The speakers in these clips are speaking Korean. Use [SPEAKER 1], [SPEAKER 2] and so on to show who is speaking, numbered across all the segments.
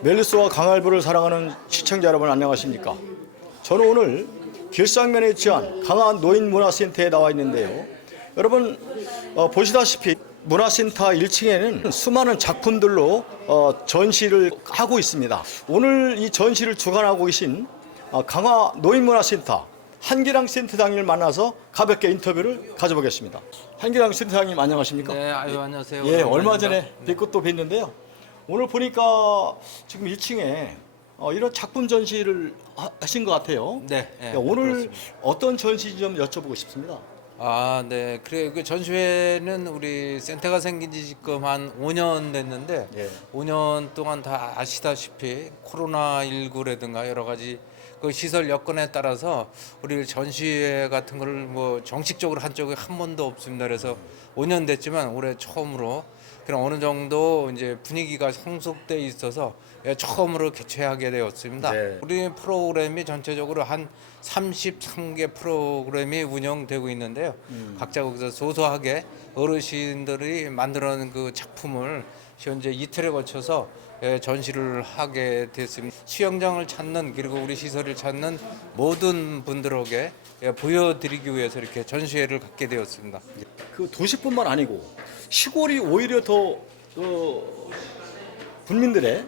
[SPEAKER 1] 멜리스와 강할부를 사랑하는 시청자 여러분 안녕하십니까? 저는 오늘 길상면에 위치한 강한 노인문화센터에 나와 있는데요. 여러분 어, 보시다시피 문화센터 1층에는 수많은 작품들로 어, 전시를 하고 있습니다. 오늘 이 전시를 주관하고 계신 어, 강화 노인문화센터 한기랑 센터장님을 만나서 가볍게 인터뷰를 가져보겠습니다. 한기랑 센터장님 안녕하십니까?
[SPEAKER 2] 네, 아유 안녕하세요.
[SPEAKER 1] 예, 얼마. 전에 뵙고 또 뵀는데요. 오늘 보니까 지금 1층에 어, 이런 작품 전시를 하- 하신 것 같아요.
[SPEAKER 2] 네, 네,
[SPEAKER 1] 네, 오늘
[SPEAKER 2] 그렇습니다.
[SPEAKER 1] 어떤 전시 좀 여쭤보고 싶습니다.
[SPEAKER 2] 아, 네. 그래 그 전시회는 우리 센터가 생긴 지 지금 한 5년 됐는데
[SPEAKER 1] 예.
[SPEAKER 2] 5년 동안 다 아시다시피 코로나 19라든가 여러 가지 그 시설 여건에 따라서 우리 전시회 같은 거를 뭐 정식적으로 한 적이 한 번도 없습니다. 그래서 5년 됐지만 올해 처음으로 그런 어느 정도 이제 분위기가 성숙돼 있어서 예, 처음으로 개최하게 되었습니다.
[SPEAKER 1] 네.
[SPEAKER 2] 우리 프로그램이 전체적으로 한 33개 프로그램이 운영되고 있는데요. 각자 거기서 소소하게 어르신들이 만들어낸 그 작품을 현재 이틀에 걸쳐서 예, 전시를 하게 됐습니다. 수영장을 찾는 그리고 우리 시설을 찾는 모든 분들에게 예, 보여드리기 위해서 이렇게 전시회를 갖게 되었습니다.
[SPEAKER 1] 그 도시뿐만 아니고 시골이 오히려 더 어, 국민들의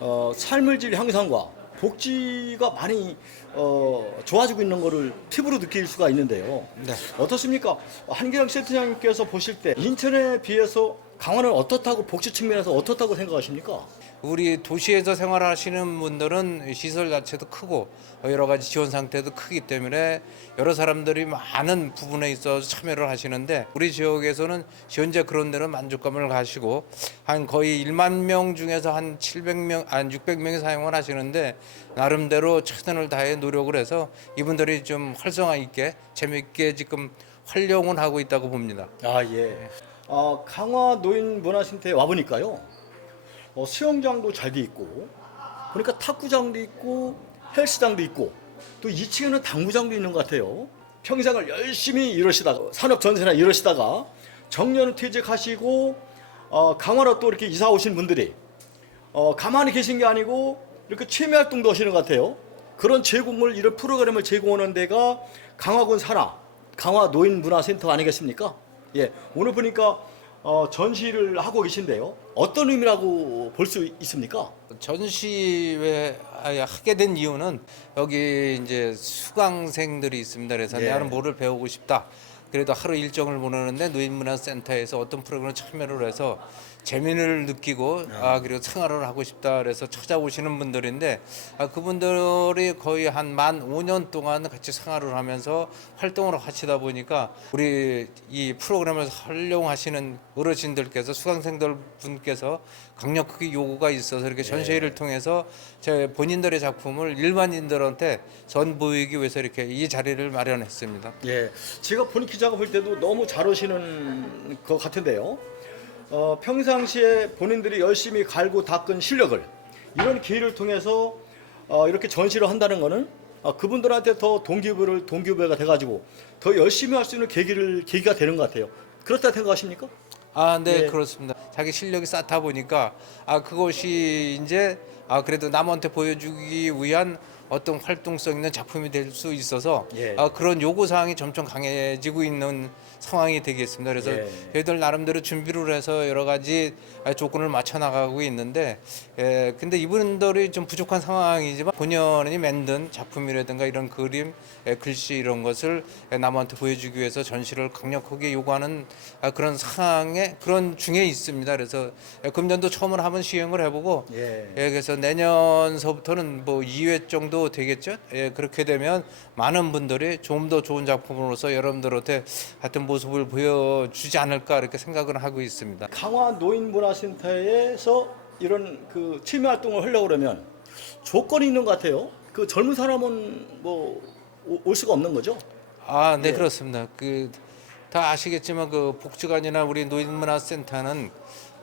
[SPEAKER 1] 어, 삶의 질 향상과 복지가 많이 어, 좋아지고 있는 것을 피부로 느낄 수가 있는데요.
[SPEAKER 2] 네.
[SPEAKER 1] 어떻습니까? 한기랑 센터장님께서 보실 때 인천에 비해서 강화는 어떻다고 복지 측면에서 어떻다고 생각하십니까?
[SPEAKER 2] 우리 도시에서 생활하시는 분들은 시설 자체도 크고 여러 가지 지원 상태도 크기 때문에 여러 사람들이 많은 부분에 있어서 참여를 하시는데 우리 지역에서는 현재 그런 데는 만족감을 가시고 한 거의 1만 명 중에서 한 700명, 한 600명이 사용을 하시는데 나름대로 최선을 다해 노력을 해서 이분들이 좀 활성화 있게 재밌게 지금 활용을 하고 있다고 봅니다.
[SPEAKER 1] 아 예. 어, 강화 노인 문화센터에 와 보니까요. 어, 수영장도 잘 돼 있고, 보니까 탁구장도 있고, 헬스장도 있고, 또 2층에는 당구장도 있는 것 같아요. 평생을 열심히 이러시다가 산업 전세나 이러시다가 정년 퇴직하시고 어, 강화로 또 이렇게 이사 오신 분들이 어, 가만히 계신 게 아니고 이렇게 취미 활동도 하시는 것 같아요. 그런 제공을 이런 프로그램을 제공하는 데가 강화군 산하 강화 노인 문화센터 아니겠습니까? 예, 오늘 보니까 어, 전시를 하고 계신데요. 어떤 의미라고 볼 수 있습니까?
[SPEAKER 2] 전시회 하게 된 이유는 여기 이제 수강생들이 있습니다. 그래서
[SPEAKER 1] 예.
[SPEAKER 2] 나는 뭐를 배우고 싶다. 그래도 하루 일정을 보내는데 노인문화센터에서 어떤 프로그램을 참여를 해서 재미를 느끼고 아 그리고 생활을 하고 싶다 그래서 찾아오시는 분들인데 아, 그분들이 거의 한 만 5년 동안 같이 생활을 하면서 활동을 하시다 보니까 우리 이 프로그램을 활용하시는 어르신들께서 수강생들 분께서 강력하게 요구가 있어서 이렇게 전시회를 통해서 제 본인들의 작품을 일반인들한테 선보이기 위해서 이렇게 이 자리를 마련했습니다.
[SPEAKER 1] 예, 제가 본 기자가 볼 때도 너무 잘 오시는 것 같은데요. 어, 평상시에 본인들이 열심히 갈고 닦은 실력을 이런 기회를 통해서 어, 이렇게 전시를 한다는 거는 어, 그분들한테 더 동기부를 동기부여가 돼가지고 더 열심히 할 수 있는 계기를 계기가 되는 것 같아요. 그렇다 생각하십니까?
[SPEAKER 2] 아, 네,
[SPEAKER 1] 예.
[SPEAKER 2] 그렇습니다. 자기 실력이 쌓다 보니까 아 그것이 이제 아 그래도 남한테 보여주기 위한 어떤 활동성 있는 작품이 될 수 있어서
[SPEAKER 1] 예.
[SPEAKER 2] 아 그런 요구 사항이 점점 강해지고 있는 상황이 되겠습니다. 그래서
[SPEAKER 1] 예.
[SPEAKER 2] 저희들 나름대로 준비를 해서 여러 가지 아, 조건을 맞춰 나가고 있는데 예, 근데 이분들이 좀 부족한 상황이지만 본연이 만든 작품이라든가 이런 그림, 예, 글씨 이런 것을 예, 남한테 보여주기 위해서 전시를 강력하게 요구하는 아, 그런 상황에 그런 중에 있습니다. 그래서 예, 금년도 처음으로 한번 시행을 해보고
[SPEAKER 1] 예.
[SPEAKER 2] 예, 그래서 내년서부터는 뭐 2회 정도 되겠죠. 예, 그렇게 되면 많은 분들이 좀 더 좋은 작품으로서 여러분들한테 하여튼 모습을 보여주지 않을까 이렇게 생각을 하고 있습니다.
[SPEAKER 1] 강화 노인문화센터에서 이런 그 취미 활동을 하려고 그러면 조건이 있는 것 같아요. 그 젊은 사람은 뭐 올 수가 없는 거죠?
[SPEAKER 2] 아, 네
[SPEAKER 1] 예.
[SPEAKER 2] 그렇습니다. 그 다 아시겠지만 그 복지관이나 우리 노인문화센터는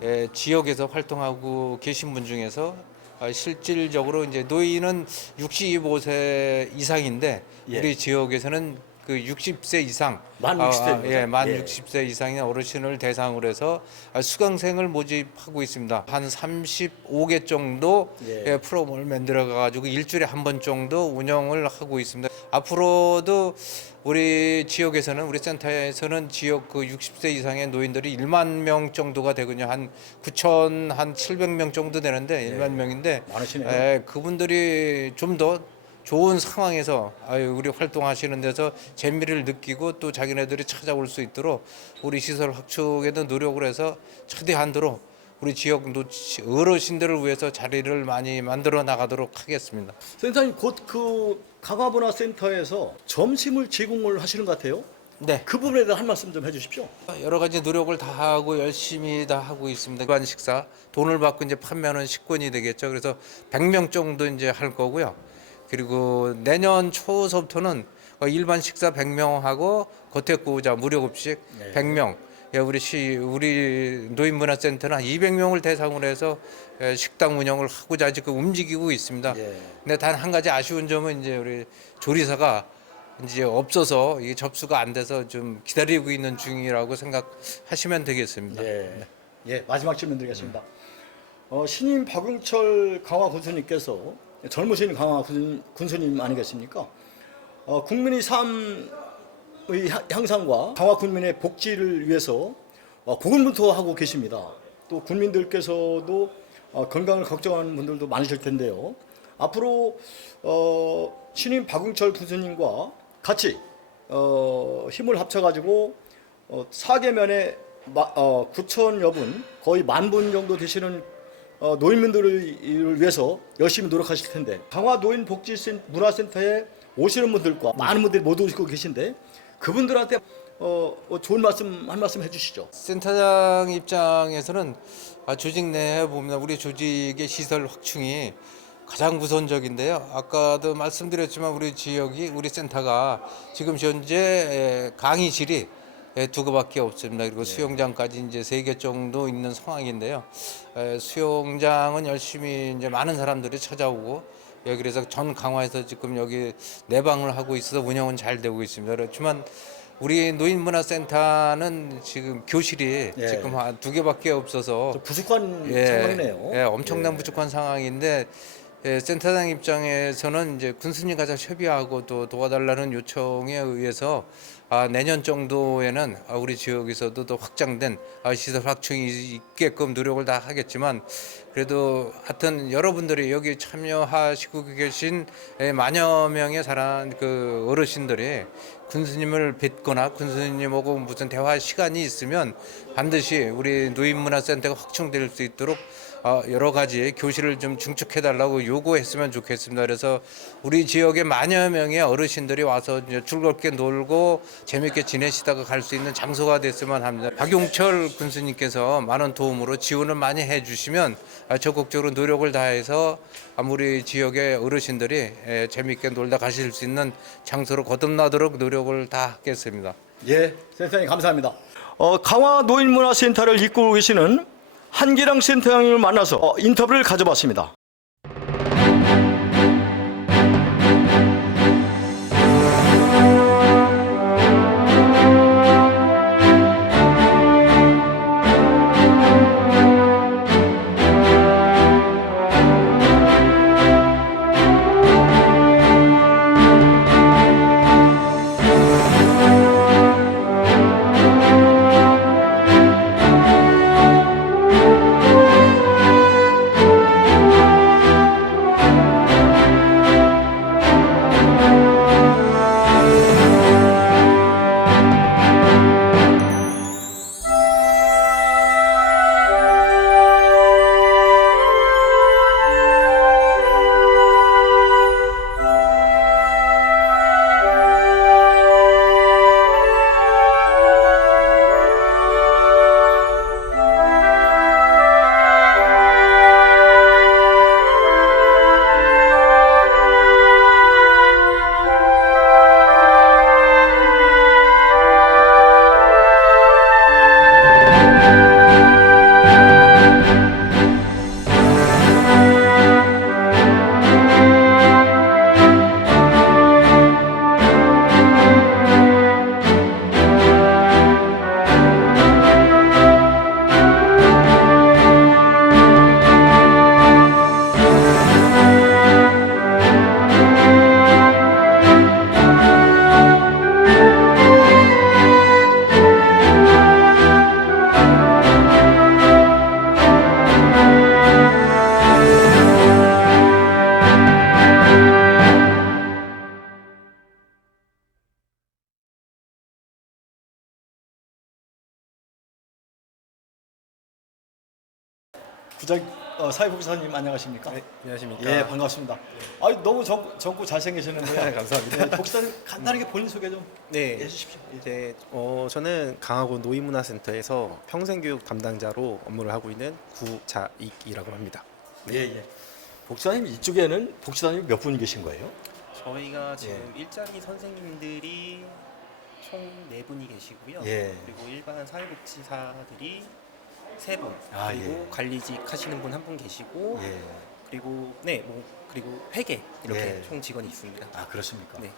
[SPEAKER 2] 예, 지역에서 활동하고 계신 분 중에서 아, 실질적으로 이제 노인은 65세 이상인데
[SPEAKER 1] 예.
[SPEAKER 2] 우리 지역에서는 그 60세 이상
[SPEAKER 1] 만
[SPEAKER 2] 아,
[SPEAKER 1] 60세
[SPEAKER 2] 아,
[SPEAKER 1] 입니다.
[SPEAKER 2] 예, 만
[SPEAKER 1] 예.
[SPEAKER 2] 60세 이상의 어르신을 대상으로 해서 아, 수강생을 모집하고 있습니다. 한 35개 정도
[SPEAKER 1] 예.
[SPEAKER 2] 예, 프로그램을 만들어 가지고 일주일에 한 번 정도 운영을 하고 있습니다. 앞으로도 우리 지역에서는 우리 센터에서는 지역 그 60세 이상의 노인들이 1만 명 정도가 되거든요. 한 9천 한 700명 정도 되는데 1만 명인데
[SPEAKER 1] 많으시네요.
[SPEAKER 2] 예, 그분들이 좀 더 좋은 상황에서 아유, 우리 활동하시는 데서 재미를 느끼고 또 자기네들이 찾아올 수 있도록 우리 시설 확충에도 노력을 해서 최대한도로 우리 지역 노- 어르신들을 위해서 자리를 많이 만들어 나가도록 하겠습니다.
[SPEAKER 1] 센터님 곧 그 강화문화센터에서 점심을 제공을 하시는 것 같아요.
[SPEAKER 2] 네.
[SPEAKER 1] 그 부분에 대한 한 말씀 좀 해주십시오.
[SPEAKER 2] 여러 가지 노력을 다 하고 열심히 다 하고 있습니다. 일반 식사 돈을 받고 이제 판매하는 식권이 되겠죠. 그래서 100명 정도 이제 할 거고요. 그리고 내년 초서부터는 어, 일반 식사 100명 하고 겉에구자 무료 급식
[SPEAKER 1] 네.
[SPEAKER 2] 100명. 예, 우리 시 우리 노인문화센터는 한 200명을 대상으로 해서 예, 식당 운영을 하고자 지금 움직이고 있습니다.
[SPEAKER 1] 예.
[SPEAKER 2] 근데 단 한 가지 아쉬운 점은 이제 우리 조리사가 이제 없어서 이 접수가 안 돼서 좀 기다리고 있는 중이라고 생각하시면 되겠습니다.
[SPEAKER 1] 예. 예, 마지막 질문 드리겠습니다. 어, 신임 박응철 강화 군수님께서 젊으신 강화 군, 군수님 아니겠습니까? 어, 국민의 삶 의 향- 향상과 강화 군민의 복지를 위해서 어, 고군분투하고 계십니다. 또 국민들께서도 어, 건강을 걱정하는 분들도 많으실 텐데요. 앞으로 어, 신임 박응철 군수님과 같이 어, 힘을 합쳐가지고 어, 사계면에 마, 어, 9천여 분, 거의 만 분 정도 되시는 어, 노인분들을 위해서 열심히 노력하실 텐데 강화 노인 복지 문화센터에 오시는 분들과 많은 분들이 못 오시고 계신데 그분들한테 어, 어, 좋은 말씀 한 말씀 해주시죠.
[SPEAKER 2] 센터장 입장에서는 아, 조직 내에 보면 우리 조직의 시설 확충이 가장 우선적인데요. 아까도 말씀드렸지만 우리 지역이 우리 센터가 지금 현재 에, 강의실이 에, 두 개밖에 없습니다. 그리고 수영장까지 이제 세 개 정도 있는 상황인데요. 에, 수영장은 열심히 이제 많은 사람들이 찾아오고 예, 그래서 전 강화에서 지금 여기 내방을 하고 있어서 운영은 잘 되고 있습니다. 그렇지만 우리 노인문화센터는 지금 교실이
[SPEAKER 1] 예.
[SPEAKER 2] 지금 한 두 개밖에 없어서
[SPEAKER 1] 좀 부족한
[SPEAKER 2] 예,
[SPEAKER 1] 상황이네요.
[SPEAKER 2] 예, 엄청난
[SPEAKER 1] 예.
[SPEAKER 2] 부족한 상황인데 예, 센터장 입장에서는 이제 군수님 가서 협의하고 또 도와달라는 요청에 의해서 아, 내년 정도에는 아, 우리 지역에서도 더 확장된 아, 시설 확충이 있게끔 노력을 다 하겠지만 그래도 하여튼 여러분들이 여기 참여하시고 계신 예, 만여 명의 사람 그 어르신들이 군수님을 뵙거나 군수님하고 무슨 대화 시간이 있으면 반드시 우리 노인문화센터가 확충될 수 있도록 어, 여러 가지 교실을 좀 증축해 달라고 요구했으면 좋겠습니다. 그래서 우리 지역에 만여 명의 어르신들이 와서 즐겁게 놀고 재밌게 지내시다가 갈 수 있는 장소가 됐으면 합니다. 박용철 군수님께서 많은 도움으로 지원을 많이 해주시면 아, 적극적으로 노력을 다해서 아무리 지역의 어르신들이 에, 재밌게 놀다 가실 수 있는 장소로 거듭나도록 노력을 다 하겠습니다.
[SPEAKER 1] 예, 센터님 감사합니다. 어, 강화 노인문화센터를 이끌고 계시는 한기랑 센터장님을 만나서 어, 인터뷰를 가져봤습니다. 부장 어, 사회복지사님 안녕하십니까?
[SPEAKER 3] 네, 안녕하십니까.
[SPEAKER 1] 예 반갑습니다. 아 너무 젊, 젊고 잘생기셨는데요.
[SPEAKER 3] 네, 감사합니다.
[SPEAKER 1] 네, 복지사님 간단하게 본인 소개 좀
[SPEAKER 3] 네,
[SPEAKER 1] 해주십시오. 예.
[SPEAKER 3] 이제 어, 저는 강화군 노인문화센터에서 평생교육 담당자로 업무를 하고 있는 구자익이라고 합니다.
[SPEAKER 1] 예 예. 복지사님 이쪽에는 복지사님 몇 분 계신 거예요?
[SPEAKER 3] 저희가 지금 일자리 선생님들이 총 네 분이 계시고요.
[SPEAKER 1] 예.
[SPEAKER 3] 그리고 일반 사회복지사들이 세 분,
[SPEAKER 1] 아,
[SPEAKER 3] 그리고
[SPEAKER 1] 예.
[SPEAKER 3] 관리직 하시는 분 한 분 계시고,
[SPEAKER 1] 예.
[SPEAKER 3] 그리고 네, 뭐 그리고 회계 이렇게
[SPEAKER 1] 예.
[SPEAKER 3] 총 직원이 있습니다.
[SPEAKER 1] 아 그렇습니까?
[SPEAKER 3] 네.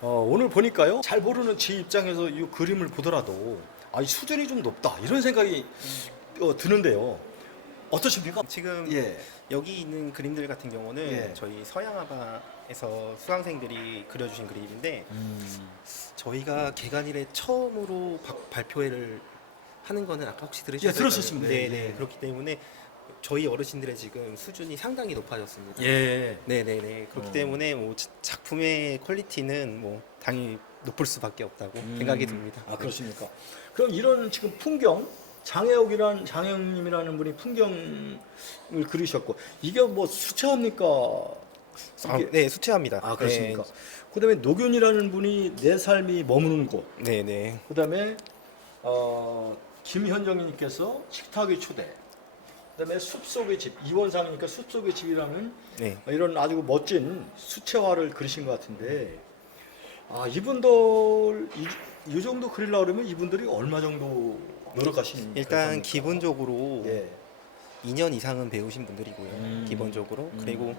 [SPEAKER 1] 어, 오늘 보니까요 잘 모르는 제 입장에서 이 그림을 보더라도 아, 이 수준이 좀 높다 이런 생각이 어, 드는데요. 어떠십니까?
[SPEAKER 3] 지금
[SPEAKER 1] 예.
[SPEAKER 3] 여기 있는 그림들 같은 경우는
[SPEAKER 1] 예.
[SPEAKER 3] 저희 서양아바에서 수강생들이 그려주신 그림인데
[SPEAKER 1] 음.
[SPEAKER 3] 저희가 개관일에 처음으로 바- 발표회를 하는 거는 아까 혹시 들으셨어요?
[SPEAKER 1] 예, 들었었습니다.
[SPEAKER 3] 네,
[SPEAKER 1] 예.
[SPEAKER 3] 네. 그렇기 때문에 저희 어르신들의 지금 수준이 상당히 높아졌습니다.
[SPEAKER 1] 예.
[SPEAKER 3] 네, 네, 네. 그렇기
[SPEAKER 1] 어.
[SPEAKER 3] 때문에 뭐 자- 작품의 퀄리티는 뭐 당연히 높을 수밖에 없다고 생각이 듭니다.
[SPEAKER 1] 아 그렇습니까? 그럼 이런 지금 풍경 장혜옥이란 장혜옥님이라는 분이 풍경을 그리셨고 이게 뭐 수채합니까?
[SPEAKER 3] 아,
[SPEAKER 1] 이게-
[SPEAKER 3] 네, 수채화입니다.
[SPEAKER 1] 아 그렇습니까? 그다음에 노균이라는 분이 내 삶이 머무는 곳.
[SPEAKER 3] 네, 네.
[SPEAKER 1] 그다음에 어, 김현정님께서 식탁의 초대. 그다음에 숲속의 집 이원상이니까 숲속의 집이라는
[SPEAKER 3] 네.
[SPEAKER 1] 이런 아주 멋진 수채화를 그리신 것 같은데 아 이분들 이, 이 정도 그리려고 그러면 이분들이 얼마 정도 노력하신
[SPEAKER 3] 일단
[SPEAKER 1] 겁니까?
[SPEAKER 3] 기본적으로
[SPEAKER 1] 예.
[SPEAKER 3] 2년 이상은 배우신 분들이고요.
[SPEAKER 1] 음.
[SPEAKER 3] 기본적으로.
[SPEAKER 1] 음.
[SPEAKER 3] 그리고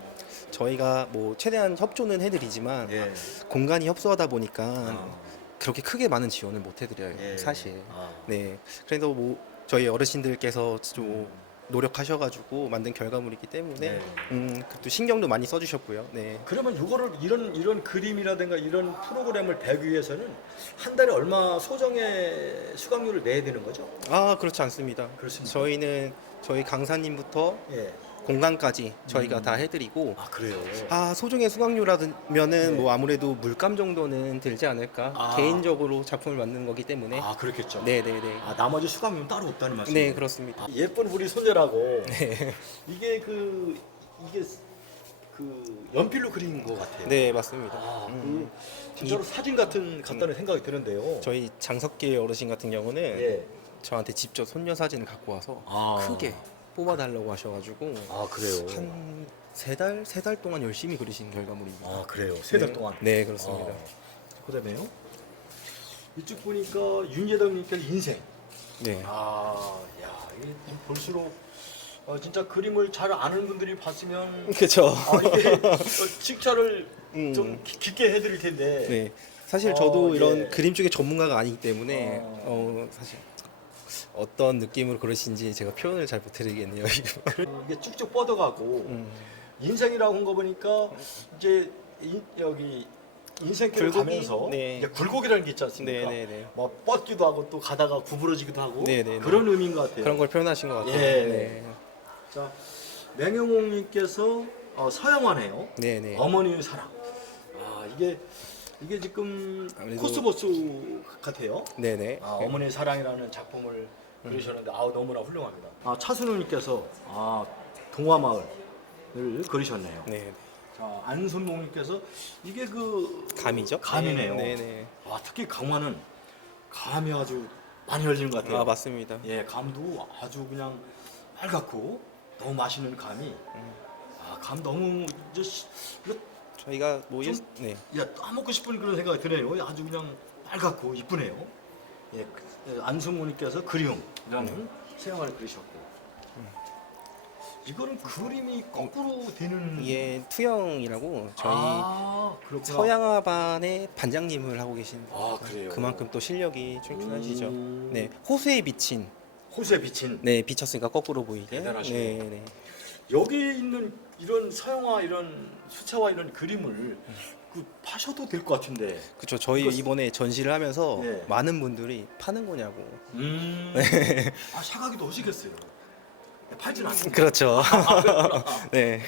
[SPEAKER 3] 저희가 뭐 최대한 협조는 해드리지만
[SPEAKER 1] 예.
[SPEAKER 3] 공간이 협소하다 보니까
[SPEAKER 1] 아,
[SPEAKER 3] 그렇게 크게 많은 지원을 못 해드려요.
[SPEAKER 1] 예.
[SPEAKER 3] 사실.
[SPEAKER 1] 아.
[SPEAKER 3] 네. 그래도 뭐 저희 어르신들께서 좀 노력하셔가지고 만든 결과물이기 때문에
[SPEAKER 1] 네.
[SPEAKER 3] 음, 또 신경도 많이 써주셨고요. 네.
[SPEAKER 1] 그러면 이거를 이런 이런 그림이라든가 이런 프로그램을 배기 위해서는 한 달에 얼마 소정의 수강료를 내야 되는 거죠?
[SPEAKER 3] 아 그렇지 않습니다.
[SPEAKER 1] 그렇습니까?
[SPEAKER 3] 저희는 저희 강사님부터
[SPEAKER 1] 예.
[SPEAKER 3] 공간까지 저희가
[SPEAKER 1] 음.
[SPEAKER 3] 다 해드리고
[SPEAKER 1] 아 그래요.
[SPEAKER 3] 아 소정의 수강료라면은
[SPEAKER 1] 네.
[SPEAKER 3] 뭐 아무래도 물감 정도는 들지 않을까
[SPEAKER 1] 아.
[SPEAKER 3] 개인적으로 작품을 만든 거기 때문에
[SPEAKER 1] 아 그렇겠죠.
[SPEAKER 3] 네네네
[SPEAKER 1] 아 나머지 수강료는 따로 없다는 말씀.
[SPEAKER 3] 네 그렇습니다
[SPEAKER 1] 아, 예쁜 우리 손자라고
[SPEAKER 3] 네.
[SPEAKER 1] 이게 그 이게 그 연필로 그린 것 같아요.
[SPEAKER 3] 네 맞습니다
[SPEAKER 1] 아,
[SPEAKER 3] 음.
[SPEAKER 1] 그 진짜로 사진 같은 같다는 생각이 드는데요.
[SPEAKER 3] 저희 장석계 어르신 같은 경우는
[SPEAKER 1] 예.
[SPEAKER 3] 저한테 직접 손녀 사진을 갖고 와서
[SPEAKER 1] 아.
[SPEAKER 3] 크게 뽑아달라고 하셔가지고
[SPEAKER 1] 아 그래요.
[SPEAKER 3] 한 세 달 세 달 동안 열심히 그리신 결과물입니다
[SPEAKER 1] 아 그래요. 세 달
[SPEAKER 3] 네.
[SPEAKER 1] 동안.
[SPEAKER 3] 네 그렇습니다
[SPEAKER 1] 아, 그다음에요. 이쪽 보니까 윤예덕님께서 인생.
[SPEAKER 3] 네
[SPEAKER 1] 아, 야, 이게 볼수록 어, 진짜 그림을 잘 아는 분들이 봤으면
[SPEAKER 3] 그렇죠
[SPEAKER 1] 아, 이게 어, 칭찬을
[SPEAKER 3] 음.
[SPEAKER 1] 좀 기- 깊게 해드릴 텐데.
[SPEAKER 3] 네 사실
[SPEAKER 1] 어,
[SPEAKER 3] 저도 이런
[SPEAKER 1] 예.
[SPEAKER 3] 그림 쪽의 전문가가 아니기 때문에
[SPEAKER 1] 어.
[SPEAKER 3] 어, 사실 어떤 느낌으로 그러신지 제가 표현을 잘 못해드리겠네요 이거.
[SPEAKER 1] 이게 쭉쭉 뻗어가고
[SPEAKER 3] 음.
[SPEAKER 1] 인생이라고 한 거 보니까 이제 인- 여기 인생길을
[SPEAKER 3] 굴곡이?
[SPEAKER 1] 가면서
[SPEAKER 3] 네.
[SPEAKER 1] 이제 굴곡이라는 게 있지 않습니까?
[SPEAKER 3] 네 네 네
[SPEAKER 1] 뭐 뻗기도 하고 또 가다가 구부러지기도 하고
[SPEAKER 3] 네 네 네.
[SPEAKER 1] 그런 의미인 것 같아요.
[SPEAKER 3] 그런 걸 표현하신 것 같아요.
[SPEAKER 1] 예.
[SPEAKER 3] 네.
[SPEAKER 1] 자, 맹영옥님께서 어, 서양화네요.
[SPEAKER 3] 네 네.
[SPEAKER 1] 어머니의 사랑. 아 이게 이게 지금
[SPEAKER 3] 아무래도-
[SPEAKER 1] 코스모스 같아요.
[SPEAKER 3] 네네.
[SPEAKER 1] 아, 어머니의 사랑이라는 작품을 그리셨는데 아우 너무나 훌륭합니다. 아 차순우님께서 아 동화마을을 그리셨네요.
[SPEAKER 3] 네.
[SPEAKER 1] 자 안순봉님께서 이게 그
[SPEAKER 3] 감이죠?
[SPEAKER 1] 감이네요.
[SPEAKER 3] 네네.
[SPEAKER 1] 아 특히 강화는 감이 아주 많이 열리는 것 같아요.
[SPEAKER 3] 아 맞습니다.
[SPEAKER 1] 예, 감도 아주 그냥 빨갛고 너무 맛있는 감이.
[SPEAKER 3] 음.
[SPEAKER 1] 아, 감 너무 이제 시- 이거
[SPEAKER 3] 저희가 뭐 일,
[SPEAKER 1] 좀-
[SPEAKER 3] 네.
[SPEAKER 1] 야 따먹고 싶은 그런 생각이 드네요. 아주 그냥 빨갛고 이쁘네요. 예, 그, 예, 안승훈님께서 그리움이라는 서양화를 그리셨고. 이거는 그림이 거꾸로 되는.
[SPEAKER 3] 이게 투영이라고 저희
[SPEAKER 1] 아, 그렇구나.
[SPEAKER 3] 서양화 반의 반장님을 하고 계신
[SPEAKER 1] 아, 그래요?
[SPEAKER 3] 그만큼 또 실력이 충분하시죠.
[SPEAKER 1] 음.
[SPEAKER 3] 네. 호수에 비친
[SPEAKER 1] 호수에 비친.
[SPEAKER 3] 네 비쳤으니까 거꾸로 보이게.
[SPEAKER 1] 대단하시네요.
[SPEAKER 3] 네, 네.
[SPEAKER 1] 여기 있는 이런 서양화 이런 수채화 이런 그림을 그 파셔도 될 것 같은데.
[SPEAKER 3] 그렇죠. 저희
[SPEAKER 1] 이거-
[SPEAKER 3] 이번에 전시를 하면서
[SPEAKER 1] 네.
[SPEAKER 3] 많은 분들이 파는 거냐고.
[SPEAKER 1] 음. 아 사가기도 하시겠어요. 팔진 않습니다.
[SPEAKER 3] 그렇죠. 네.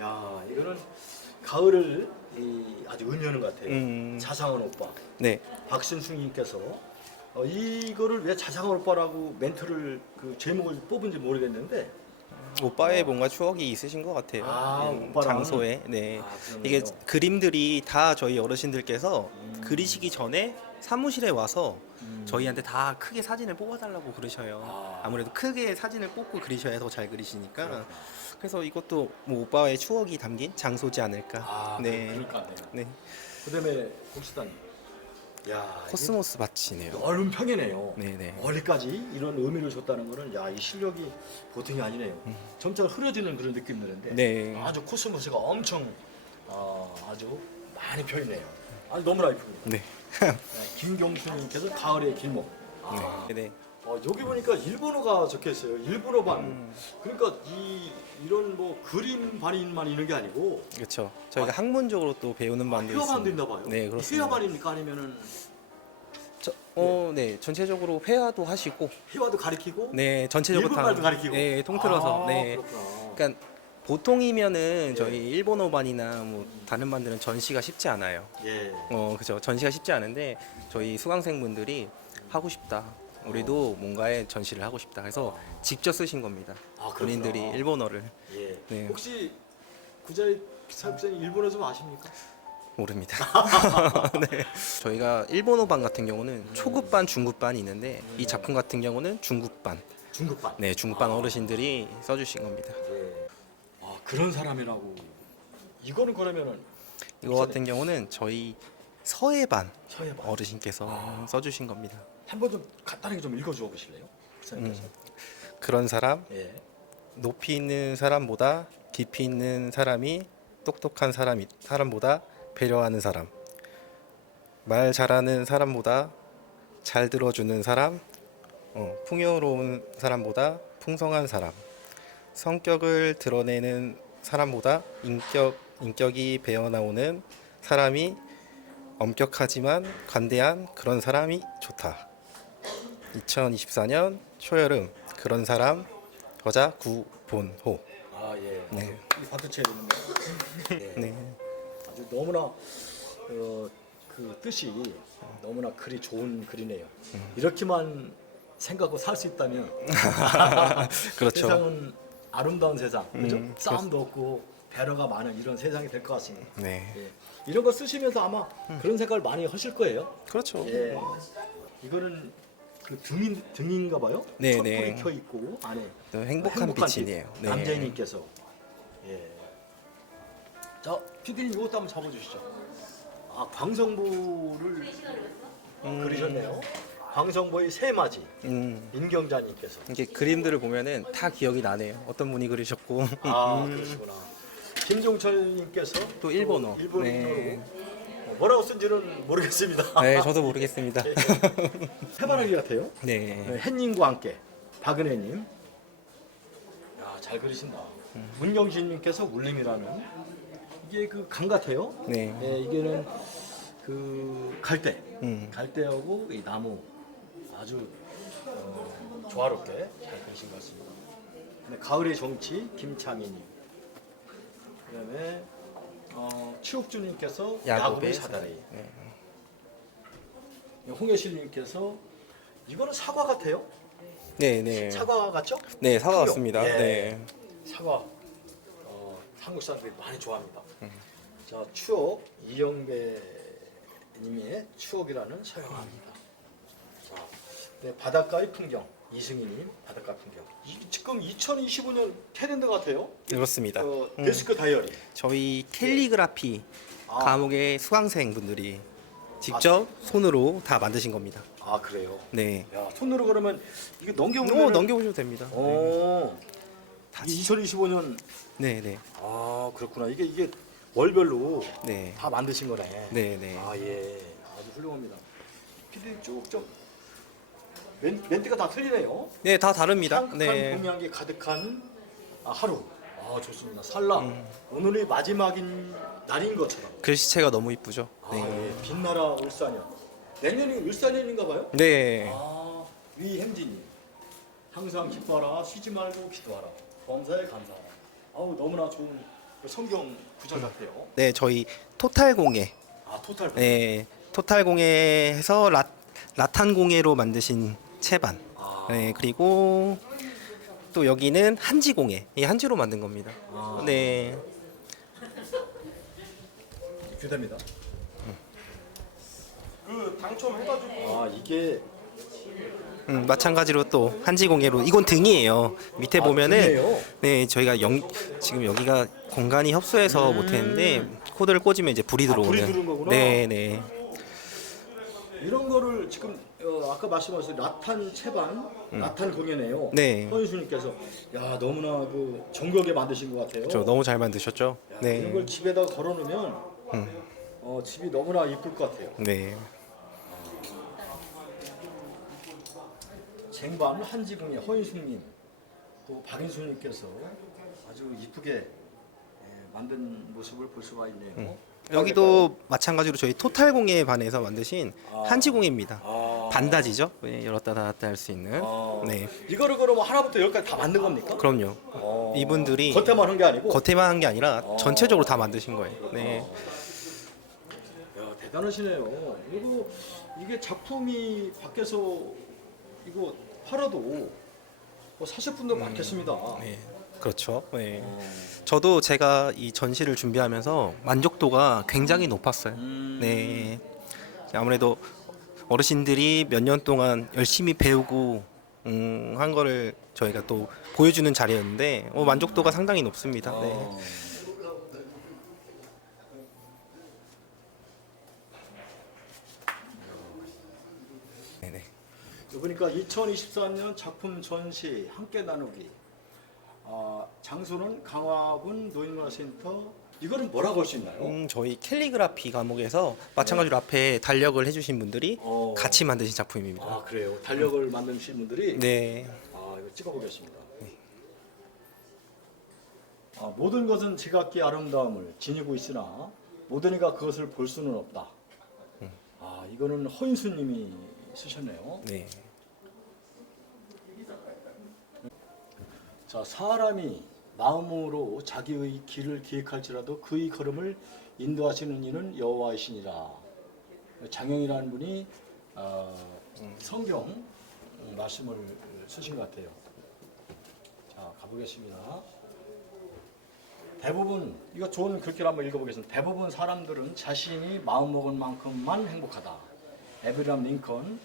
[SPEAKER 1] 야 이거는 가을을 이, 아주 의미하는 것 같아요.
[SPEAKER 3] 음.
[SPEAKER 1] 자상한 오빠
[SPEAKER 3] 네.
[SPEAKER 1] 박신승님께서 어, 이거를 왜 자상한 오빠라고 멘트를 그 제목을 뽑은지 모르겠는데
[SPEAKER 3] 오빠의 뭔가 추억이 있으신 것 같아요.
[SPEAKER 1] 아,
[SPEAKER 3] 음,
[SPEAKER 1] 오빠랑?
[SPEAKER 3] 장소에. 네.
[SPEAKER 1] 아, 그러네요.
[SPEAKER 3] 이게 그림들이 다 저희 어르신들께서
[SPEAKER 1] 음.
[SPEAKER 3] 그리시기 전에 사무실에 와서
[SPEAKER 1] 음.
[SPEAKER 3] 저희한테 다 크게 사진을 뽑아달라고 그러셔요.
[SPEAKER 1] 아.
[SPEAKER 3] 아무래도 크게 사진을 뽑고 그리셔야 더 잘 그리시니까. 그래서 이것도 뭐 오빠의 추억이 담긴 장소지 않을까.
[SPEAKER 1] 아,
[SPEAKER 3] 네.
[SPEAKER 1] 그럴 것 같네요.
[SPEAKER 3] 네.
[SPEAKER 1] 그다음에 공수단님. 야,
[SPEAKER 3] 코스모스 밭이네요.
[SPEAKER 1] 넓은 평이네요.
[SPEAKER 3] 네네.
[SPEAKER 1] 멀리까지 이런 의미를 줬다는 거는 야, 이 실력이 보통이 아니네요. 점차 흐려지는 그런 느낌 드는데
[SPEAKER 3] 음. 네.
[SPEAKER 1] 아주 코스모스가 엄청 어, 아주 많이 펴 있네요. 아주 너무나 이쁩니다.
[SPEAKER 3] 네.
[SPEAKER 1] 네, 김경수님께서 가을의 길목. 아,
[SPEAKER 3] 네.
[SPEAKER 1] 어, 여기 보니까 일본어가 적혀 있어요. 일본어 반.
[SPEAKER 3] 음.
[SPEAKER 1] 그러니까 이 이런 뭐 그림 반인만 있는 게 아니고
[SPEAKER 3] 그렇죠. 저희가 학문적으로 또 배우는 반도
[SPEAKER 1] 회화 반도
[SPEAKER 3] 있습니다.
[SPEAKER 1] 있나 봐요.
[SPEAKER 3] 네, 그렇습니다.
[SPEAKER 1] 회화 반입니까 아니면은
[SPEAKER 3] 저, 어, 네. 전체적으로 회화도 하시고
[SPEAKER 1] 회화도 가리키고
[SPEAKER 3] 네, 전체적으로
[SPEAKER 1] 일본말도 가리키고.
[SPEAKER 3] 네, 통틀어서.
[SPEAKER 1] 아,
[SPEAKER 3] 네.
[SPEAKER 1] 그렇구나.
[SPEAKER 3] 그러니까 보통이면은
[SPEAKER 1] 예.
[SPEAKER 3] 저희 일본어 반이나 뭐 다른 반들은 전시가 쉽지 않아요.
[SPEAKER 1] 예.
[SPEAKER 3] 어, 그죠. 전시가 쉽지 않은데 저희 수강생분들이 하고 싶다. 우리도 뭔가에 전시를 하고 싶다. 그래서 직접 쓰신 겁니다.
[SPEAKER 1] 아, 그렇구나.
[SPEAKER 3] 본인들이 일본어를
[SPEAKER 1] 예.
[SPEAKER 3] 네.
[SPEAKER 1] 혹시 구자리 사업자님 일본어 좀 아십니까?
[SPEAKER 3] 모릅니다. 네. 저희가 일본어 반 같은 경우는 초급 반, 중급 반이 있는데 이 작품 같은 경우는 중급 반.
[SPEAKER 1] 중국반.
[SPEAKER 3] 네, 중급 반 어르신들이 써주신 겁니다.
[SPEAKER 1] 예. 아 그런 사람이라고. 이거는 그러면은
[SPEAKER 3] 이거 같은 경우는 저희 서해반
[SPEAKER 1] 서해반.
[SPEAKER 3] 어르신께서 써주신 겁니다.
[SPEAKER 1] 한번 좀 간단하게 좀 읽어줘 보실래요? 목사님께서.
[SPEAKER 3] 그런 사람,
[SPEAKER 1] 예.
[SPEAKER 3] 높이 있는 사람보다 깊이 있는 사람이 똑똑한 사람이 사람보다 배려하는 사람. 말 잘하는 사람보다 잘 들어주는 사람. 어, 풍요로운 사람보다 풍성한 사람. 성격을 드러내는 사람보다 인격 인격이 배어 나오는 사람이 엄격하지만 관대한 그런 사람이 좋다. 2024년 초여름 그런 사람 여자 구본호.
[SPEAKER 1] 아 예.
[SPEAKER 3] 네.
[SPEAKER 1] 이 박수 쳐야 되는데. 예.
[SPEAKER 3] 네.
[SPEAKER 1] 아주 너무나 어, 그 뜻이 너무나 글이 좋은 글이네요. 이렇게만 생각하고 살 수 있다면
[SPEAKER 3] 그렇죠.
[SPEAKER 1] 세상은 아름다운 세상, 그죠?
[SPEAKER 3] 음,
[SPEAKER 1] 싸움도 없고 배려가 많은 이런 세상이 될 것 같습니다.
[SPEAKER 3] 네.
[SPEAKER 1] 예. 이런 거 쓰시면서 아마 그런 생각을 많이 하실 거예요.
[SPEAKER 3] 그렇죠.
[SPEAKER 1] 예. 이거는 그 등인 등인가 봐요.
[SPEAKER 3] 네,
[SPEAKER 1] 촛불이
[SPEAKER 3] 네.
[SPEAKER 1] 켜 있고 안에
[SPEAKER 3] 또 행복한. 빛. 네.
[SPEAKER 1] 남자님께서 예. 자, 피디님 이것도 한번 잡아주시죠. 아, 광성부를 그리셨네요. 광성부의 새맞이
[SPEAKER 3] 음,
[SPEAKER 1] 민경자님께서.
[SPEAKER 3] 이게 그림들을 보면은 다 기억이 나네요. 어떤 분이 그리셨고.
[SPEAKER 1] 아, 그러시구나. 김종철님께서
[SPEAKER 3] 또 일본어.
[SPEAKER 1] 일본어로
[SPEAKER 3] 네.
[SPEAKER 1] 어, 뭐라고 쓴지는 모르겠습니다.
[SPEAKER 3] 네, 저도 모르겠습니다.
[SPEAKER 1] 해바라기 같아요.
[SPEAKER 3] 네.
[SPEAKER 1] 네, 햇님과 함께 박은혜님. 야, 잘 그리신다. 문경진님께서 울림이라는 이게 그 강 같아요.
[SPEAKER 3] 네.
[SPEAKER 1] 네, 이게는 그 갈대,
[SPEAKER 3] 음.
[SPEAKER 1] 갈대하고 이 나무 아주 어, 조화롭게 잘 그리신 것 같습니다. 네, 가을의 정치 김창희님. 그다음에 어, 치옥주님께서 야곱의
[SPEAKER 3] 야곱의
[SPEAKER 1] 사다리.
[SPEAKER 3] 네.
[SPEAKER 1] 홍예실님께서 이거는 사과 같아요?
[SPEAKER 3] 네, 네.
[SPEAKER 1] 사과 같죠?
[SPEAKER 3] 네, 사과 같습니다.
[SPEAKER 1] 예.
[SPEAKER 3] 네.
[SPEAKER 1] 사과 어, 한국 사람들이 많이 좋아합니다.
[SPEAKER 3] 음.
[SPEAKER 1] 자 추억 이영배님의 추억이라는 서영합니다. 자, 네, 바닷가의 풍경 이승희님 바닷가 풍경. 이, 지금 2025년 캘린더 같아요.
[SPEAKER 3] 그렇습니다.
[SPEAKER 1] 어,
[SPEAKER 3] 음.
[SPEAKER 1] 데스크 다이어리.
[SPEAKER 3] 저희 캘리그라피
[SPEAKER 1] 아.
[SPEAKER 3] 과목의 수강생 분들이 직접 손으로 다 만드신 겁니다.
[SPEAKER 1] 아 그래요.
[SPEAKER 3] 네.
[SPEAKER 1] 야 손으로 그러면 이게
[SPEAKER 3] 오,
[SPEAKER 1] 넘겨보면
[SPEAKER 3] 넘겨보셔도 됩니다. 네.
[SPEAKER 1] 오.
[SPEAKER 3] 다
[SPEAKER 1] 이게 2025년
[SPEAKER 3] 네, 네.
[SPEAKER 1] 아 그렇구나. 이게 이게 월별로
[SPEAKER 3] 네.
[SPEAKER 1] 다 만드신 거네.
[SPEAKER 3] 네, 네.
[SPEAKER 1] 아 예, 아주 훌륭합니다. 피디 쭉좀 멘트가 다 틀리네요.
[SPEAKER 3] 네, 다 다릅니다.
[SPEAKER 1] 향긋한
[SPEAKER 3] 네.
[SPEAKER 1] 봄향기 가득한 아, 하루. 아 좋습니다. 살라.
[SPEAKER 3] 음.
[SPEAKER 1] 오늘이 마지막인 날인 것처럼.
[SPEAKER 3] 글씨체가 너무 이쁘죠.
[SPEAKER 1] 아,
[SPEAKER 3] 네.
[SPEAKER 1] 예. 빛나라 울산여. 내년이 울산연인가 봐요?
[SPEAKER 3] 네.
[SPEAKER 1] 아 위햄진님. 항상 기뻐하라 쉬지 말고 기도하라. 범사에 감사하라. 아우 너무나 좋은 그 성경 구절 같아요.
[SPEAKER 3] 네, 저희 토탈 공예.
[SPEAKER 1] 아 토탈.
[SPEAKER 3] 네. 토탈 공예에서 라, 라탄 공예로 만드신 채반.
[SPEAKER 1] 아,
[SPEAKER 3] 네, 그리고 또 여기는 한지공예. 이 한지로 만든 겁니다.
[SPEAKER 1] 아.
[SPEAKER 3] 네.
[SPEAKER 1] 규대입니다.
[SPEAKER 4] 그 당첨해가지고
[SPEAKER 1] 아 이게
[SPEAKER 3] 음, 마찬가지로 또 한지공예로 이건 등이에요. 밑에
[SPEAKER 1] 아,
[SPEAKER 3] 보면은
[SPEAKER 1] 등이에요?
[SPEAKER 3] 네 저희가 영 지금 여기가 공간이 협소해서 못했는데 코드를 꽂으면 이제 불이
[SPEAKER 1] 음. 아,
[SPEAKER 3] 들어오는.
[SPEAKER 1] 불이 들어오는 거구나.
[SPEAKER 3] 네네.
[SPEAKER 1] 이런 거를 지금 어, 아까 말씀하신 라탄 채반, 라탄 공예네요.
[SPEAKER 3] 네.
[SPEAKER 1] 허인수님께서 야 너무나 그 정교하게 만드신 것 같아요.
[SPEAKER 3] 저 너무 잘 만드셨죠?
[SPEAKER 1] 야,
[SPEAKER 3] 네.
[SPEAKER 1] 이런 걸 집에다 걸어놓으면 어, 집이 너무나 이쁠 것 같아요.
[SPEAKER 3] 네.
[SPEAKER 1] 쟁반 한지궁의 허인숙님 또 박인수님께서 아주 이쁘게 예, 만든 모습을 볼 수가 있네요.
[SPEAKER 3] 여기도 마찬가지로 저희 토탈 공예에 반해서 만드신
[SPEAKER 1] 아.
[SPEAKER 3] 한지공예입니다.
[SPEAKER 1] 아,
[SPEAKER 3] 반다지죠? 네, 열었다 닫았다 할 수 있는.
[SPEAKER 1] 아,
[SPEAKER 3] 네.
[SPEAKER 1] 이거를 그러면 하나부터 열까지 다 만든 겁니까?
[SPEAKER 3] 그럼요.
[SPEAKER 1] 어,
[SPEAKER 3] 이분들이
[SPEAKER 1] 겉에만 한 게 아니고
[SPEAKER 3] 겉에만 한 게 아니라
[SPEAKER 1] 어.
[SPEAKER 3] 전체적으로 다 만드신 거예요. 네.
[SPEAKER 1] 야, 대단하시네요. 이거 이게 작품이 밖에서 이거 팔아도 뭐 사실 분들 많겠습니다.
[SPEAKER 3] 네. 그렇죠. 네.
[SPEAKER 1] 어,
[SPEAKER 3] 저도 제가 이 전시를 준비하면서 만족도가 굉장히 높았어요.
[SPEAKER 1] 음,
[SPEAKER 3] 네. 아무래도 어르신들이 몇 년 동안 열심히 배우고 음, 한 거를 저희가 또 보여주는 자리였는데 어, 만족도가 상당히 높습니다. 네.
[SPEAKER 1] 어.
[SPEAKER 3] 네네.
[SPEAKER 1] 그러니까 2024년 작품 전시 함께 나누기. 아, 장소는 강화군 노인문화센터. 이거는 뭐라고 할 수 있나요?
[SPEAKER 3] 음, 저희 캘리그라피 과목에서 마찬가지로 앞에 달력을 해주신 분들이
[SPEAKER 1] 어.
[SPEAKER 3] 같이 만드신 작품입니다.
[SPEAKER 1] 아 그래요. 달력을 만드신 분들이
[SPEAKER 3] 네.
[SPEAKER 1] 아 이거 찍어보겠습니다. 아, 모든 것은 지각기 아름다움을 지니고 있으나 모든 이가 그것을 볼 수는 없다. 아 이거는 허인수님이 쓰셨네요.
[SPEAKER 3] 네.
[SPEAKER 1] 자 사람이 마음으로 자기의 길을 기획할지라도 그의 걸음을 인도하시는 이는 여호와이시니라. 장영이라는 분이 어, 성경 음, 말씀을 쓰신 것 같아요. 자 가보겠습니다. 대부분 이거 좋은 글귀를 한번 읽어보겠습니다. 대부분 사람들은 자신이 마음먹은 만큼만 행복하다. 에브리함 링컨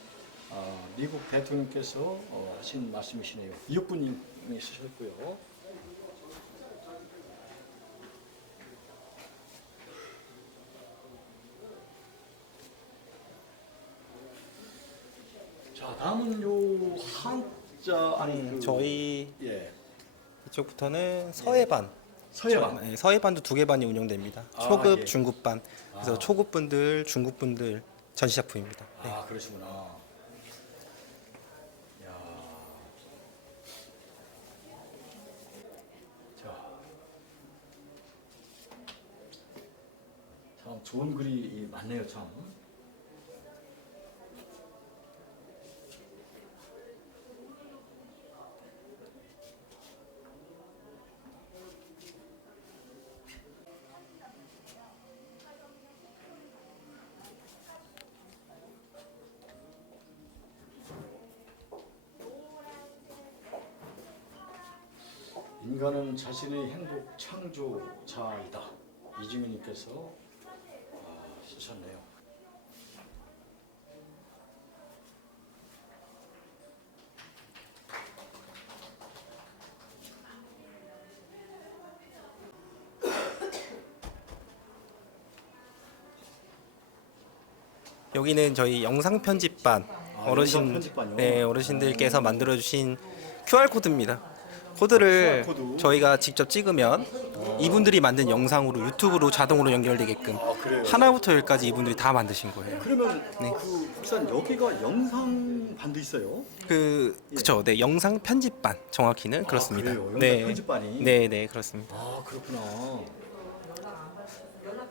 [SPEAKER 1] 어, 미국 대통령께서 어, 하신 말씀이시네요. 이육구님이 쓰셨고요. 다음은 요 한자 아니 그,
[SPEAKER 3] 저희
[SPEAKER 1] 예
[SPEAKER 3] 이쪽부터는 서해반.
[SPEAKER 1] 서예반
[SPEAKER 3] 네, 서해반도 두 개 반이 운영됩니다.
[SPEAKER 1] 아,
[SPEAKER 3] 초급,
[SPEAKER 1] 예.
[SPEAKER 3] 중급반. 그래서
[SPEAKER 1] 아.
[SPEAKER 3] 초급분들, 중급분들 전시 작품입니다. 네.
[SPEAKER 1] 아 그러시구나. 야. 자. 참 좋은 글이 많네요 참. 인간은 자신의 행복 창조자이다. 이주민님께서 아, 쓰셨네요.
[SPEAKER 3] 여기는 저희 영상 편집반
[SPEAKER 1] 아,
[SPEAKER 3] 어르신
[SPEAKER 1] 영상 편집반이요?
[SPEAKER 3] 네 어르신들께서 만들어 주신 QR 코드입니다. 코드를
[SPEAKER 1] 코드.
[SPEAKER 3] 저희가 직접 찍으면 이분들이 만든 영상으로 유튜브로 자동으로 연결되게끔
[SPEAKER 1] 아 그래요.
[SPEAKER 3] 하나부터 열까지 이분들이 다 만드신 거예요.
[SPEAKER 1] 그러면
[SPEAKER 3] 네.
[SPEAKER 1] 그 국산 여기가 영상 반도 있어요?
[SPEAKER 3] 그 그쵸, 네 영상 편집반 정확히는 그렇습니다.
[SPEAKER 1] 아, 그래요? 영상
[SPEAKER 3] 네,
[SPEAKER 1] 편집반이?
[SPEAKER 3] 네, 네 그렇습니다.
[SPEAKER 1] 아 그렇구나.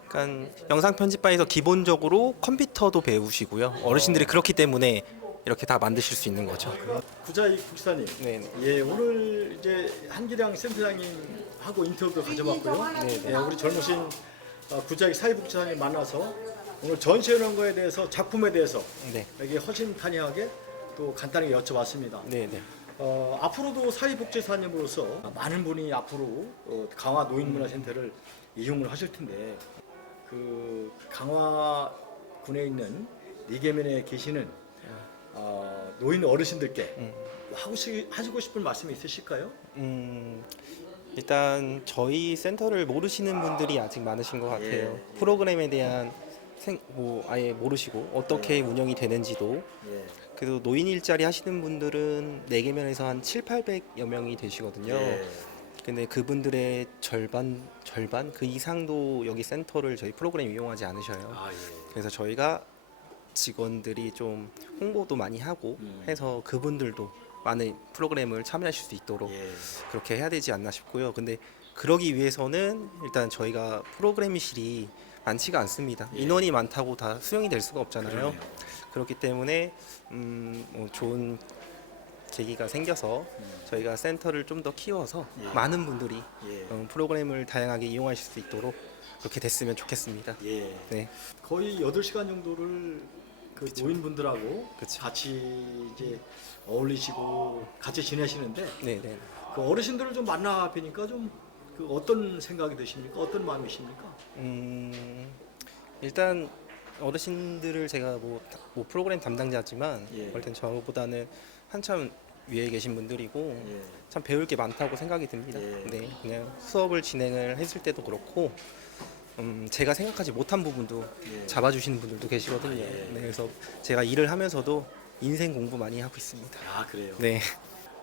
[SPEAKER 3] 그러니까 영상 편집반에서 기본적으로 컴퓨터도 배우시고요. 어르신들이 그렇기 때문에 이렇게 다 만드실 수 있는 거죠.
[SPEAKER 1] 구자익 국사님.
[SPEAKER 3] 네, 네.
[SPEAKER 1] 예, 오늘 이제 한기량 센터장님하고 인터뷰 가져봤고요.
[SPEAKER 3] 네, 네.
[SPEAKER 1] 예, 우리 젊으신 어, 구자익 사회복지사님 만나서 오늘 전시하는 거에 대해서 작품에 대해서
[SPEAKER 3] 네,
[SPEAKER 1] 여기 허심탄회하게 또 간단하게 여쭤봤습니다.
[SPEAKER 3] 네, 네.
[SPEAKER 1] 어, 앞으로도 사회복지사님으로서 많은 분이 앞으로 어, 강화 노인문화센터를 이용을 하실 텐데 그 강화군에 있는 니계면에 계시는 어, 노인 어르신들께
[SPEAKER 3] 음.
[SPEAKER 1] 하고 시, 하시고 싶은 말씀이 있으실까요?
[SPEAKER 3] 음, 일단 저희 센터를 모르시는 분들이 아직 많으신 것 같아요.
[SPEAKER 1] 예.
[SPEAKER 3] 프로그램에 대한 생, 뭐 아예 모르시고 어떻게 운영이 되는지도
[SPEAKER 1] 예.
[SPEAKER 3] 그래도 노인 일자리 하시는 분들은 네 개면에서 한 7, 800여 명이 되시거든요.
[SPEAKER 1] 예.
[SPEAKER 3] 근데 그분들의 절반 절반 그 이상도 여기 센터를 저희 프로그램 이용하지 않으셔요.
[SPEAKER 1] 아 예.
[SPEAKER 3] 그래서 저희가 직원들이 좀 홍보도 많이 하고
[SPEAKER 1] 음.
[SPEAKER 3] 해서 그분들도 많은 프로그램을 참여하실 수 있도록
[SPEAKER 1] 예.
[SPEAKER 3] 그렇게 해야 되지 않나 싶고요. 근데 그러기 위해서는 일단 저희가 프로그램실이 많지가 않습니다.
[SPEAKER 1] 예.
[SPEAKER 3] 인원이 많다고 다 수용이 될 수가 없잖아요.
[SPEAKER 1] 그러네요.
[SPEAKER 3] 그렇기 때문에 음, 뭐 좋은 계기가 생겨서 저희가 센터를 좀 더 키워서
[SPEAKER 1] 예.
[SPEAKER 3] 많은 분들이
[SPEAKER 1] 예.
[SPEAKER 3] 어, 프로그램을 다양하게 이용하실 수 있도록 그렇게 됐으면 좋겠습니다.
[SPEAKER 1] 예.
[SPEAKER 3] 네.
[SPEAKER 1] 거의 8시간 정도를 그 노인분들하고
[SPEAKER 3] 그쵸.
[SPEAKER 1] 같이 이제 어울리시고 같이 지내시는데
[SPEAKER 3] 네, 네.
[SPEAKER 1] 그 어르신들을 좀 만나 뵈니까 좀 그 어떤 생각이 드십니까? 어떤 마음이십니까?
[SPEAKER 3] 음, 일단 어르신들을 제가 뭐, 다- 뭐 프로그램 담당자지만
[SPEAKER 1] 예.
[SPEAKER 3] 일단 저보다는 한참 위에 계신 분들이고
[SPEAKER 1] 예.
[SPEAKER 3] 참 배울 게 많다고 생각이 듭니다.
[SPEAKER 1] 예.
[SPEAKER 3] 네, 그냥 수업을 진행을 했을 때도 그렇고 음, 제가 생각하지 못한 부분도
[SPEAKER 1] 예.
[SPEAKER 3] 잡아주시는 분들도 계시거든요.
[SPEAKER 1] 아, 예.
[SPEAKER 3] 네, 그래서 제가 일을 하면서도 인생 공부 많이 하고 있습니다.
[SPEAKER 1] 아 그래요.
[SPEAKER 3] 네,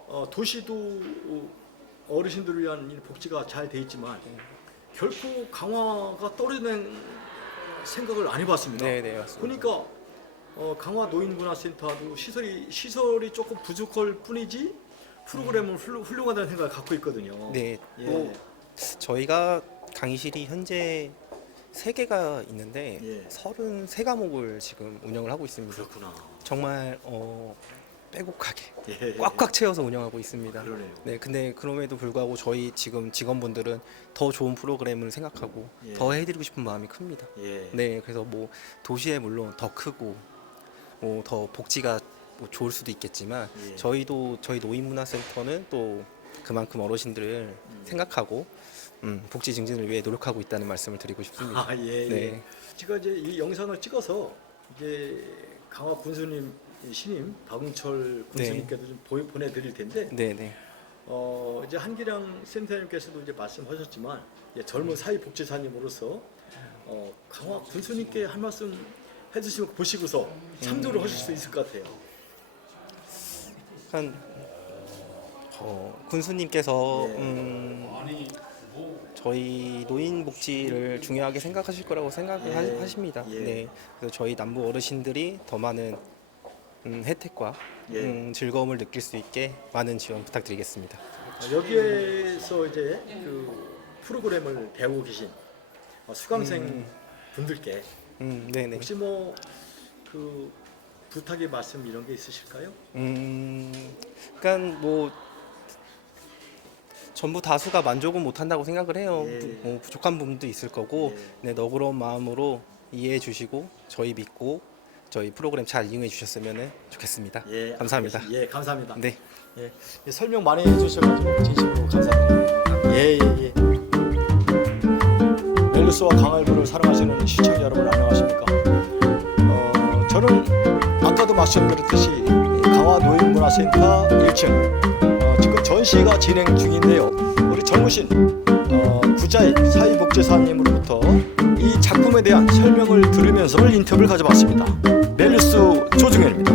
[SPEAKER 1] 어, 도시도 어르신들을 위한 이 복지가 잘 돼 있지만 결코 강화가 떨어지는 생각을 안 해봤습니다.
[SPEAKER 3] 네, 네 맞습니다.
[SPEAKER 1] 그러니까 어, 강화 노인문화센터도 시설이 시설이 조금 부족할 뿐이지 프로그램은 훌, 훌륭하다는 생각을 갖고 있거든요.
[SPEAKER 3] 네,
[SPEAKER 1] 예.
[SPEAKER 3] 뭐 저희가 강의실이 현재 세 개가 있는데
[SPEAKER 1] 예.
[SPEAKER 3] 33과목을 지금 운영을 하고 있습니다.
[SPEAKER 1] 그렇구나.
[SPEAKER 3] 정말 어, 빼곡하게
[SPEAKER 1] 예.
[SPEAKER 3] 꽉꽉 채워서 운영하고 있습니다.
[SPEAKER 1] 그러네요.
[SPEAKER 3] 네, 근데 그럼에도 불구하고 저희 지금 직원분들은 더 좋은 프로그램을 생각하고
[SPEAKER 1] 예.
[SPEAKER 3] 더 해드리고 싶은 마음이 큽니다.
[SPEAKER 1] 예.
[SPEAKER 3] 네, 그래서 뭐 도시에 물론 더 크고 뭐 더 복지가 뭐 좋을 수도 있겠지만
[SPEAKER 1] 예.
[SPEAKER 3] 저희도 저희 노인문화센터는 또 그만큼 어르신들을 생각하고 음, 복지 증진을 위해 노력하고 있다는 말씀을 드리고 싶습니다.
[SPEAKER 1] 아 예. 예.
[SPEAKER 3] 네.
[SPEAKER 1] 제가 이제 이 영상을 찍어서 이제 강화 군수님 이 신임 박응철 군수님께도 좀 보여, 보내드릴 텐데
[SPEAKER 3] 네, 네.
[SPEAKER 1] 어, 이제 한기량 센터님께서도 이제 말씀하셨지만 이제 젊은 사회복지사님으로서 어, 강화 군수님께 한 말씀 해주시고 보시고서 참조를 하실 수 있을 것 같아요.
[SPEAKER 3] 한 어, 군수님께서
[SPEAKER 1] 예.
[SPEAKER 3] 음, 저희 노인 복지를 중요하게 생각하실 거라고 생각을
[SPEAKER 1] 예.
[SPEAKER 3] 하, 십니다
[SPEAKER 1] 예.
[SPEAKER 3] 네, 그래서 저희 남부 어르신들이 더 많은 음, 혜택과
[SPEAKER 1] 예.
[SPEAKER 3] 음, 즐거움을 느낄 수 있게 많은 지원 부탁드리겠습니다.
[SPEAKER 1] 어, 여기에서 이제 그 프로그램을 배우고 계신 어, 수강생 분들께
[SPEAKER 3] 음, 네네.
[SPEAKER 1] 혹시 뭐 그 부탁의 말씀 이런 게 있으실까요?
[SPEAKER 3] 음, 그러니까 뭐 전부 다수가 만족은 못한다고 생각을 해요.
[SPEAKER 1] 예.
[SPEAKER 3] 부- 뭐 부족한 부분도 있을 거고,
[SPEAKER 1] 예.
[SPEAKER 3] 네, 너그러운 마음으로 이해해 주시고 저희 믿고 저희 프로그램 잘 이용해 주셨으면 좋겠습니다.
[SPEAKER 1] 예,
[SPEAKER 3] 감사합니다.
[SPEAKER 1] 알겠습니다. 예, 감사합니다.
[SPEAKER 3] 네.
[SPEAKER 1] 예, 예, 설명 많이 해주셔가지고 진심으로 감사드립니다. 예, 예, 예. 멜루스와 강할부를 사랑하시는 시청자 여러분 안녕하십니까? 어, 저는 아까도 말씀드렸듯이 강화 노인문화센터 1층 어, 지금 전시가 진행 중인데요. 우리 정우신 어, 구자 사회복지사님으로부터 이 작품에 대한 설명을 들으면서 인터뷰를 가져봤습니다. 멜리스 조중현입니다.